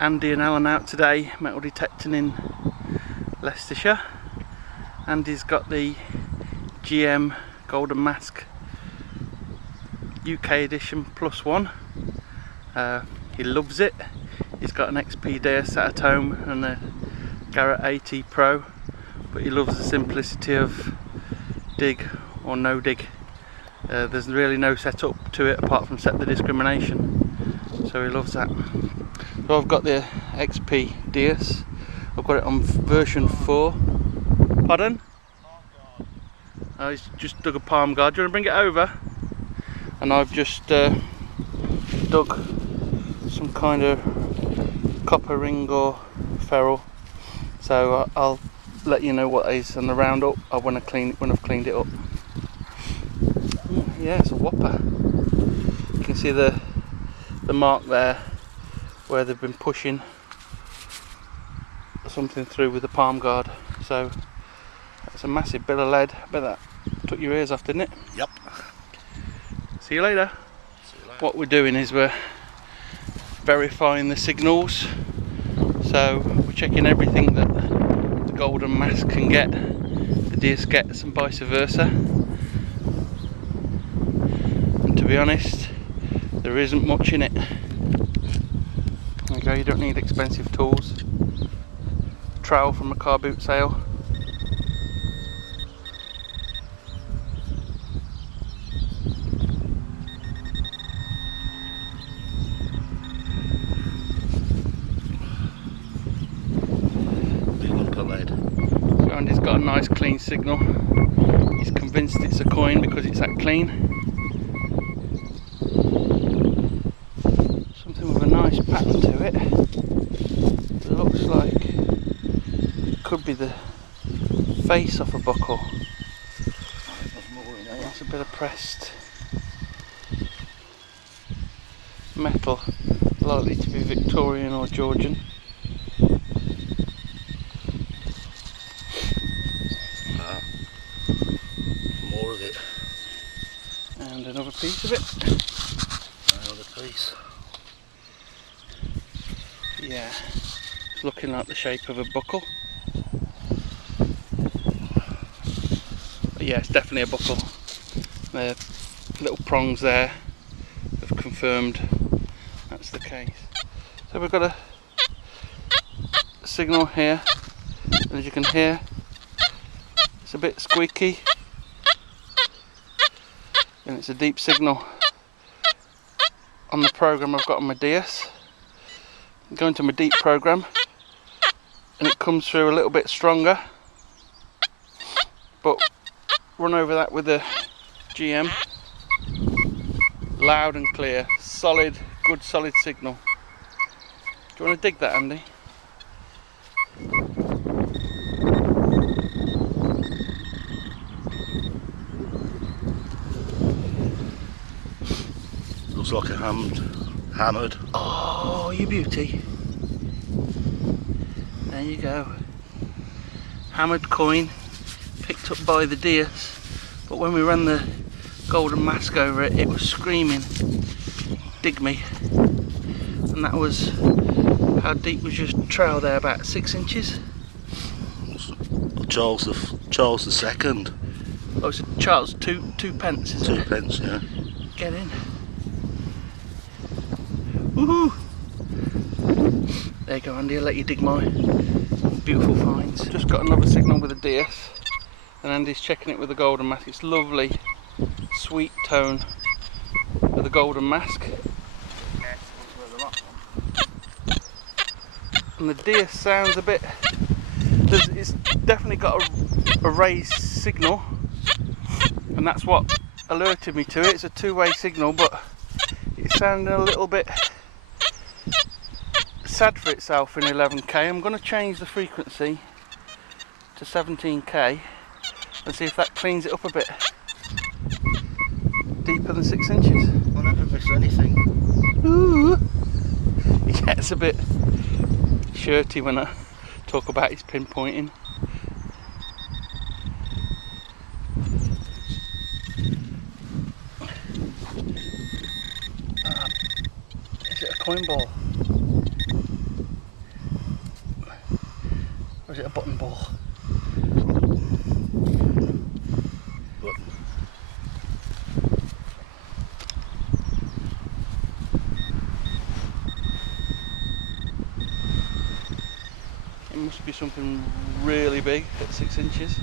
Andy and Alan out today metal detecting in Leicestershire. Andy's got the GM Golden Mask UK edition +1. He loves it. He's got an XP Deus at home and a Garrett AT Pro, but he loves the simplicity of dig or no dig. There's really no setup to it apart from set the discrimination, so he loves that. So I've got the XP Deus. I've got it on version 4. Pardon? Oh, he's just dug a palm guard. Do you want to bring it over? And I've just dug some kind of copper ring or ferrule. So I'll let you know what is on the roundup when I've cleaned it up. Yeah, it's a whopper. You can see the mark there where they've been pushing something through with the palm guard. So that's a massive bill of lead. I bet that took your ears off, didn't it? Yep. See you later. See you later. What we're doing is we're verifying the signals. So we're checking everything that the Golden Mask can get, the Deus gets, and vice versa. And to be honest, there isn't much in it. There you go, you don't need expensive tools. Trowel from a car boot sale. So Andy's got a nice clean signal. He's convinced it's a coin because it's that clean. Something with a nice pattern to it. It looks like it could be the face off a buckle. That's a bit of pressed metal, likely to be Victorian or Georgian. More of it. And another piece of it. Another piece. Yeah, it's looking like the shape of a buckle. But yeah, it's definitely a buckle. The little prongs there have confirmed that's the case. So we've got a signal here, and as you can hear, it's a bit squeaky, and it's a deep signal. On the program I've got on my Deus, go into my deep program and it comes through a little bit stronger, but run over that with the GM, loud and clear, solid, good solid signal. Do you want to dig that, Andy? Looks like a hammered. Oh, you beauty. There you go. Hammered coin, picked up by the Deus, but when we ran the Golden Mask over it, it was screaming, dig me. And that was, how deep was your trail there? About 6 inches? Charles II. Oh, it's a Charles two pence, isn't it? 2 pence, yeah. Get in. Woohoo! There you go, Andy, I'll let you dig my beautiful finds. Just got another signal with a Deus, and Andy's checking it with the Golden Mask. It's lovely, sweet tone with the Golden Mask. And the Deus sounds a bit, it's definitely got a raised signal, and that's what alerted me to it. It's a two-way signal, but it's sounding a little bit sad for itself in 11k. I'm going to change the frequency to 17k and see if that cleans it up a bit. Deeper than 6 inches. I never miss anything. Ooh. He gets a bit shirty when I talk about his pinpointing. Is it a coin ball? Or is it a button ball? Button. It must be something really big at 6 inches.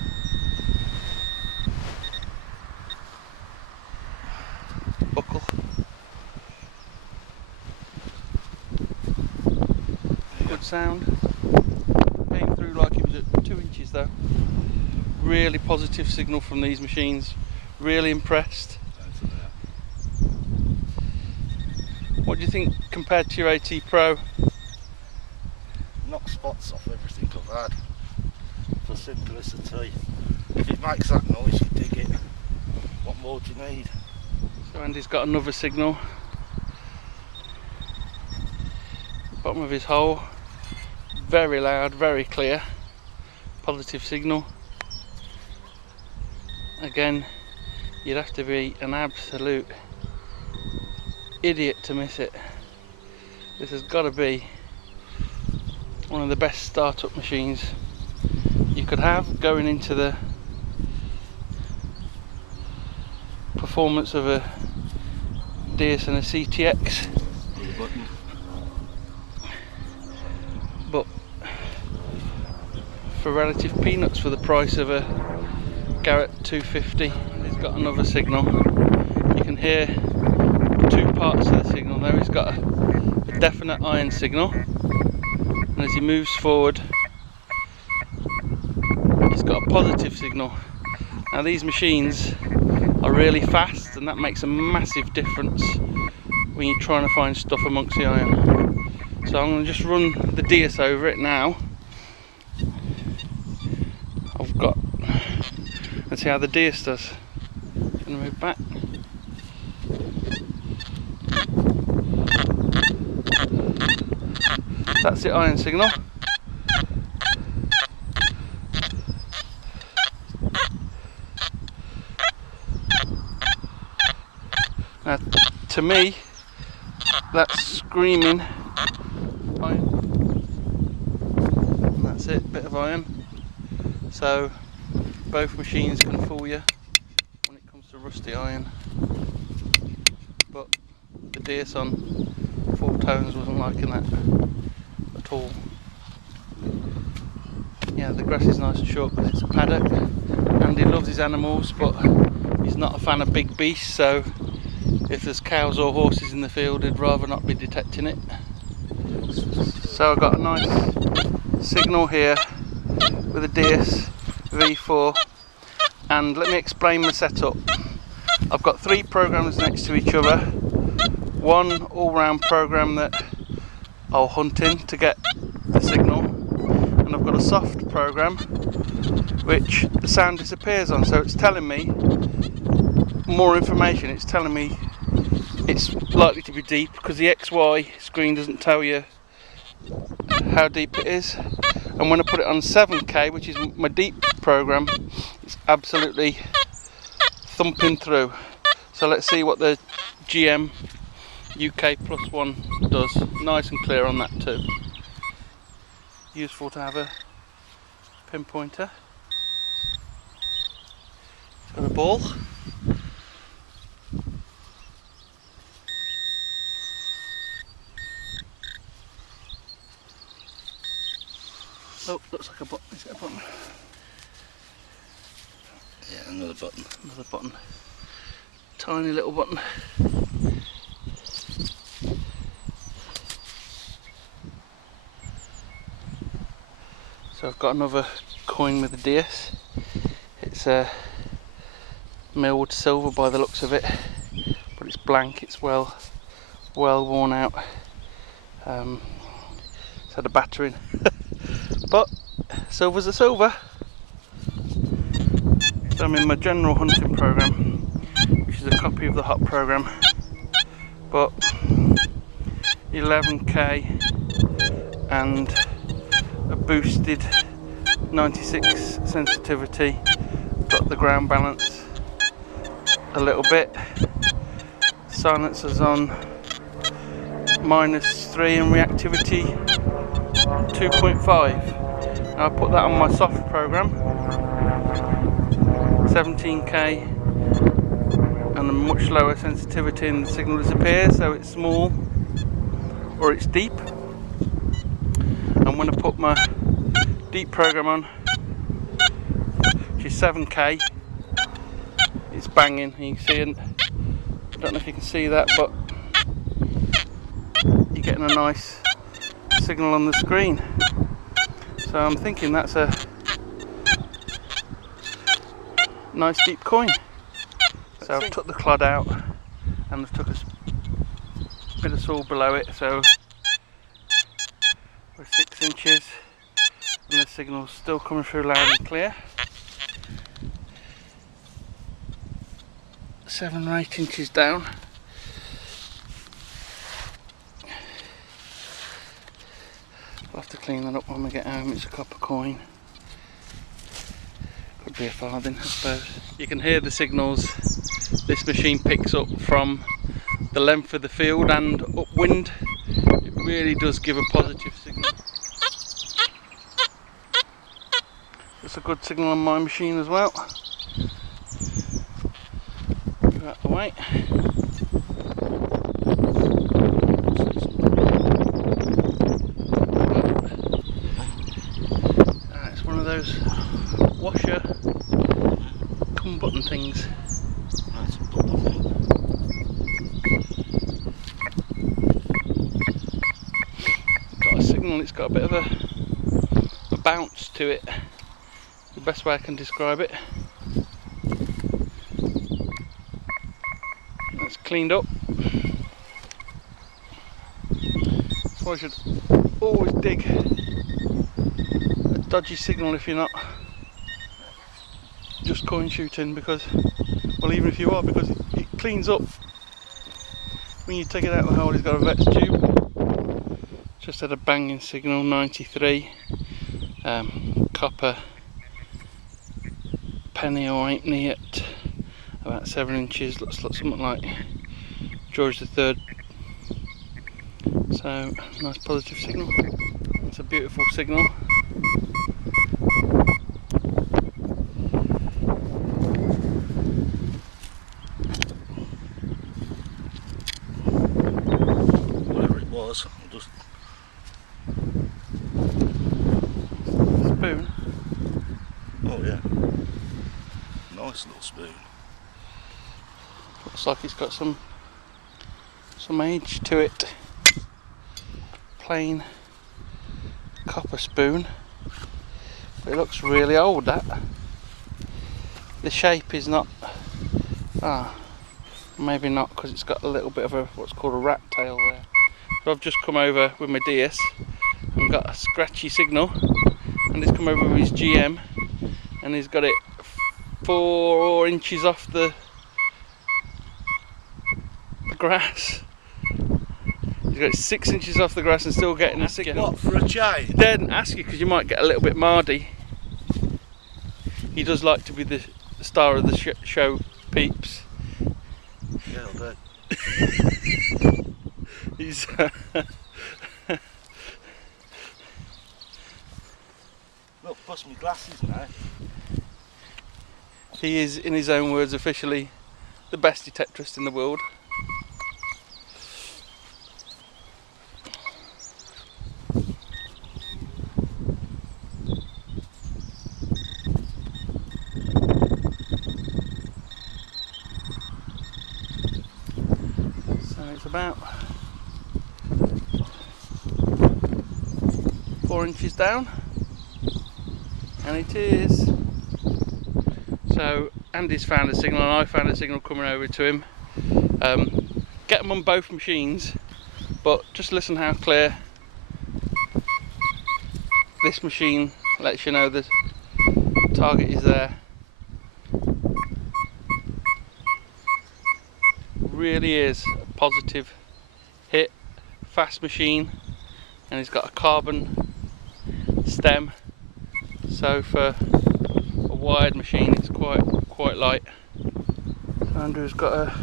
Buckle. Good sound. Came through like it was at 2 inches though. Really positive signal from these machines. Really impressed. What do you think compared to your AT Pro? Knock spots off everything I've had. For simplicity. If it makes that noise, you dig it. What more do you need? So Andy's got another signal. Bottom of his hole. Very loud, very clear. Positive signal. Again, you'd have to be an absolute idiot to miss it. This has got to be one of the best startup machines you could have, going into the performance of a Deus and a CTX. But for relative peanuts for the price of a Garrett 250, he's got another signal. You can hear two parts of the signal there. He's got a definite iron signal, and as he moves forward he's got a positive signal. Now these machines are really fast, and that makes a massive difference when you're trying to find stuff amongst the iron. So I'm going to just run the Deus over it now. Let's see how the Deus does. Going to move back. That's the iron signal. Now, to me, that's screaming iron. And that's it, bit of iron. So both machines can fool you when it comes to rusty iron. But the Deus on full tones wasn't liking that at all. Yeah, the grass is nice and short because it's a paddock. Andy loves his animals, but he's not a fan of big beasts, so if there's cows or horses in the field, he'd rather not be detecting it. So I've got a nice signal here with a Deus V4, and let me explain my setup. I've got 3 programs next to each other. One all-round program that I'll hunt in to get the signal, and I've got a soft program which the sound disappears on, so it's telling me more information. It's telling me it's likely to be deep because the XY screen doesn't tell you how deep it is. And when I put it on 7K, which is my deep program, it's absolutely thumping through. So let's see what the GM UK +1 does. Nice and clear on that too. Useful to have a pinpointer. It's got a ball. Oh, looks like a button. Is it a button? Yeah, another button. Another button. Tiny little button. So I've got another coin with a Deus. It's milled silver by the looks of it, but it's blank. It's well worn out. It's had a battering. But silver's a silver. So I'm in my general hunting program, which is a copy of the hot program, but 11K and a boosted 96 sensitivity. Got the ground balance a little bit. Silencer's on -3 and reactivity 2.5. I put that on my soft program, 17k, and a much lower sensitivity, and the signal disappears, so it's small or it's deep. And when I put my deep program on, which is 7k, it's banging. You can see, and I don't know if you can see that, but you're getting a nice signal on the screen. So I'm thinking that's a nice deep coin. So I've took the clod out and I've took a bit of soil below it, so we're 6 inches and the signal's still coming through loud and clear. 7 or 8 inches down. I'll have to clean that up when we get home. It's a copper coin. Could be a farthing, I suppose. You can hear the signals this machine picks up from the length of the field and upwind. It really does give a positive signal. It's a good signal on my machine as well. Go out the way. It's one of those washer come button things. That's a button thing. Got a signal, it's got a bit of a bounce to it. The best way I can describe it. That's cleaned up. So I should always dig a dodgy signal if you're not just coin shooting, because, well, even if you are, because it cleans up when you take it out of the hole. It's got a Vex tube. Just had a banging signal, 93, copper penny or halfpenny at about 7 inches. Looks like something like George III. So nice positive signal. It's a beautiful signal. Whatever it was, I'll just Spoon. oh yeah. Nice little spoon. Looks like it's got some age to it. Plain copper spoon, but it looks really old. That the shape is not. Maybe not, because it's got a little bit of a what's called a rat tail there. But I've just come over with my DS and got a scratchy signal, and he's come over with his GM and he's got it 4 inches off the grass. He's got it 6 inches off the grass and still getting a signal. What, for a change? Didn't ask you because you might get a little bit mardy. He does like to be the star of the show, peeps. Yeah, I'll do. He's Look, bust my glasses now. he is, in his own words, officially the best detectorist in the world. So it's about 4 inches down, and it is. So Andy's found a signal and I found a signal coming over to him. Get them on both machines, but just listen how clear this machine lets you know the target is there. Really is a positive hit, fast machine, and it's got a carbon stem, so for a wired machine it's quite light. So Andrew's got a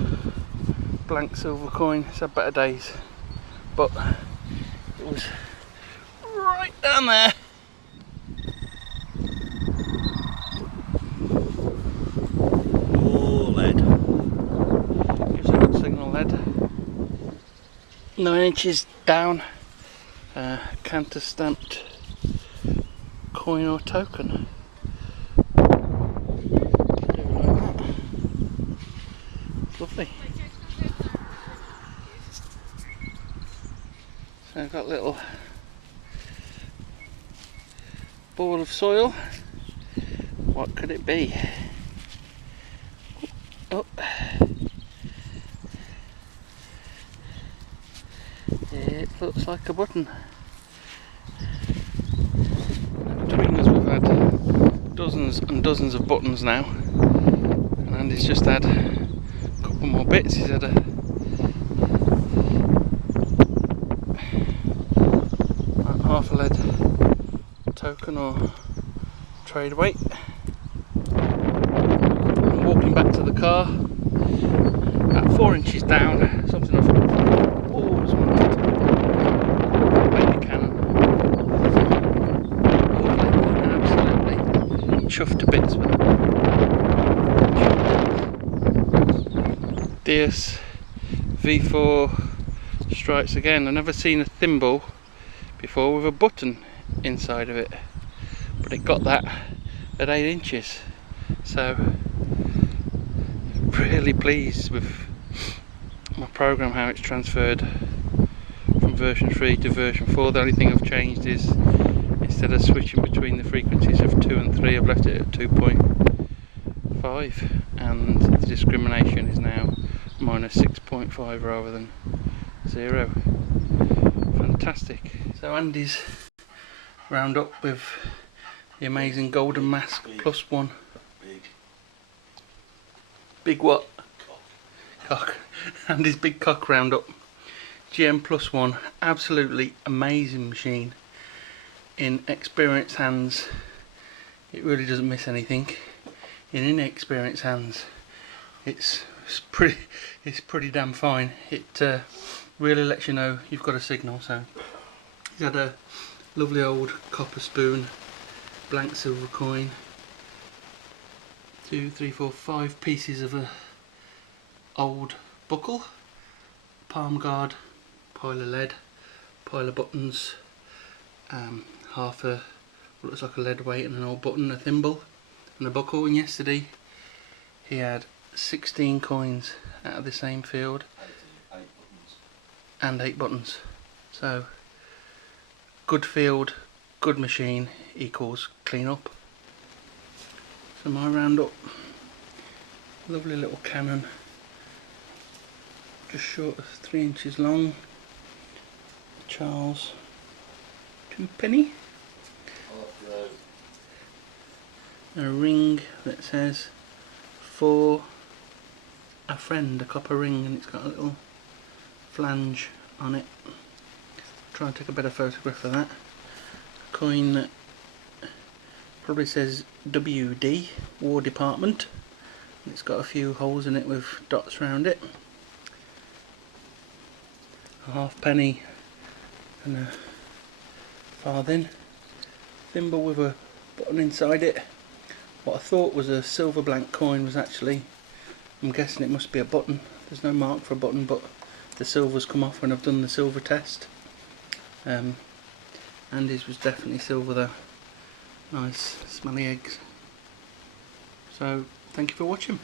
blank silver coin. It's had better days, but it was right down there. 9 inches down, counter stamped coin or token. Do it like that. Lovely. So I've got a little ball of soil. What could it be? Oh. It looks like a button. Between us we've had dozens and dozens of buttons now, and Andy's just had a couple more bits. He's had a half a lead token or trade weight. I'm walking back to the car, about 4 inches down, something I've always wanted. Baby cannon. Absolutely chuffed to bits with it. Deus V4 strikes again. I've never seen a thimble before with a button inside of it, but it got that at 8 inches, so really pleased with my program, how it's transferred from version 3 to version 4. The only thing I've changed is, instead of switching between the frequencies of 2 and 3, I've left it at 2.5, and the discrimination is now minus 6.5 rather than 0. Fantastic. So Andy's round up with the amazing Golden Mask plus one. Big what? Cock. Andy's big cock roundup. GM plus one. Absolutely amazing machine. In experienced hands, it really doesn't miss anything. In inexperienced hands, it's pretty damn fine. It really lets you know you've got a signal. So he's had a lovely old copper spoon, blank silver coin, 2, 3, 4, 5 pieces of a old buckle, palm guard, pile of lead, pile of buttons, half a what looks like a lead weight and an old button, a thimble and a buckle. And yesterday he had 16 coins out of the same field, 8 and 8 buttons. So good field, good machine equals clean up. So my roundup, lovely little cannon, just short of 3 inches long, Charles 2 a ring that says for a friend, a copper ring, and it's got a little flange on it. Try and take a better photograph of that. A coin that probably says WD, War Department, and it's got a few holes in it with dots around it. A halfpenny and a farthing. Thimble with a button inside it. What I thought was a silver blank coin was actually, I'm guessing it must be a button. There's no mark for a button, but the silver's come off when I've done the silver test. Andy's was definitely silver though. Nice smelly eggs. So thank you for watching.